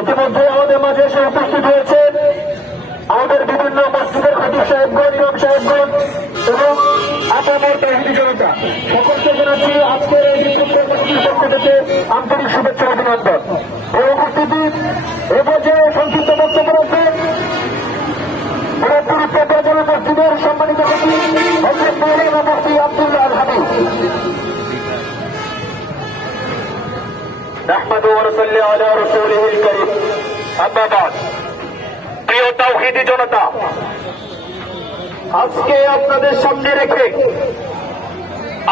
ইতিমধ্যে আমাদের মাঝে এসে উপস্থিত হয়েছে আমাদের বিভিন্ন মসজিদের খতিব সাহেবগণ, ইমাম সাহেবগণ এবং আপামর তাহিদি জনতা সকলকে জানাচ্ছি আজকের এই বিদ্যুৎ কর্মসূচির পক্ষ থেকে আন্তরিক শুভেচ্ছা অভিনন্দন। এই উপস্থিতি এ পর্যায়ে সংক্ষিপ্ত বক্তব্য রাখবেন মসজিদের সম্মানিত খতিব হযরত মাওলানা মুফতি আব্দুল্লাহ আল হাবিব। نحمده ونصلي على رسوله الكريم أما بعد প্রিয় তাওহীদি জনতা, আজকে আপনাদের সামনে রেখে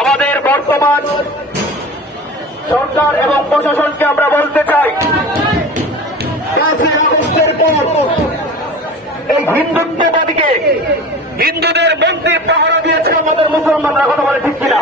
আমাদের বর্তমান সরকার এবং প্রশাসনকে আমরা বলতে চাই, 5ই আগস্টের পর এই হিন্দুত্ববাদীকে হিন্দুদের মন্দির পাহারা দিয়েছে আমাদের মুসলমানরা, কথা বলে ঠিক কিনা?